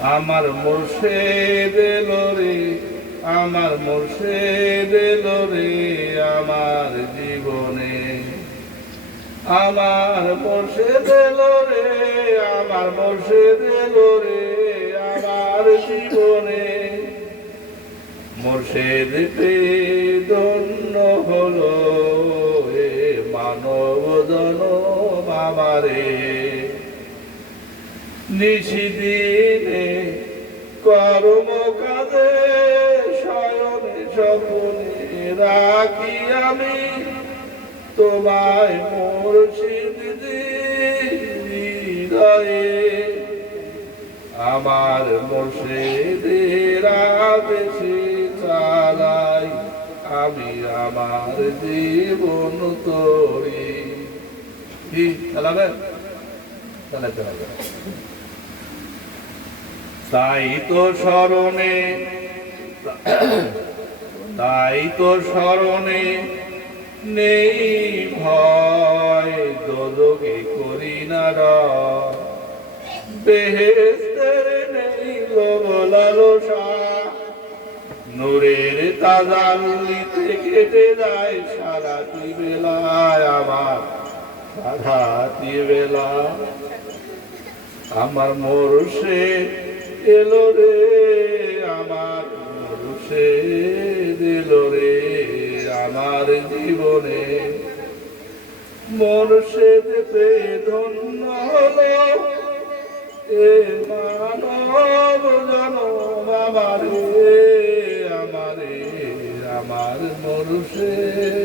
আমার মুর্শেদ রে, আমার মুর্শেদ রে আমার জীবনে। আমার মুর্শেদ রে, আমার মুর্শেদ রে আমার জীবনে। মুর্শেদ পেয়ে ধন্য হলো মানব জনম আমারে নিশিদিনে কর্ম কাজে শয়নে স্বপনে রাখি আমি। তোমায় মুর্শিদ হৃদয়ে। আমার মুর্শিদের আদেশে চালাই আমি আমার জীবন তরি। চালাবেন চালাতে হবে। তাই তো স্মরণে তাই তো স্মরণে নেই ভয় দোদকে করি না নেই লোভ লালসা নূরের তাজাল্লিতে কেটে যায় সারাটি বেলায় আমার সারাটি বেলা আমার মোরসে এলো রে, আমার মোরসে দিল রে, আমার জীবনে। মোরশেদ পে ধন্য হলো এ মানব জনম আমারে আমারে, আমার মোরশেদ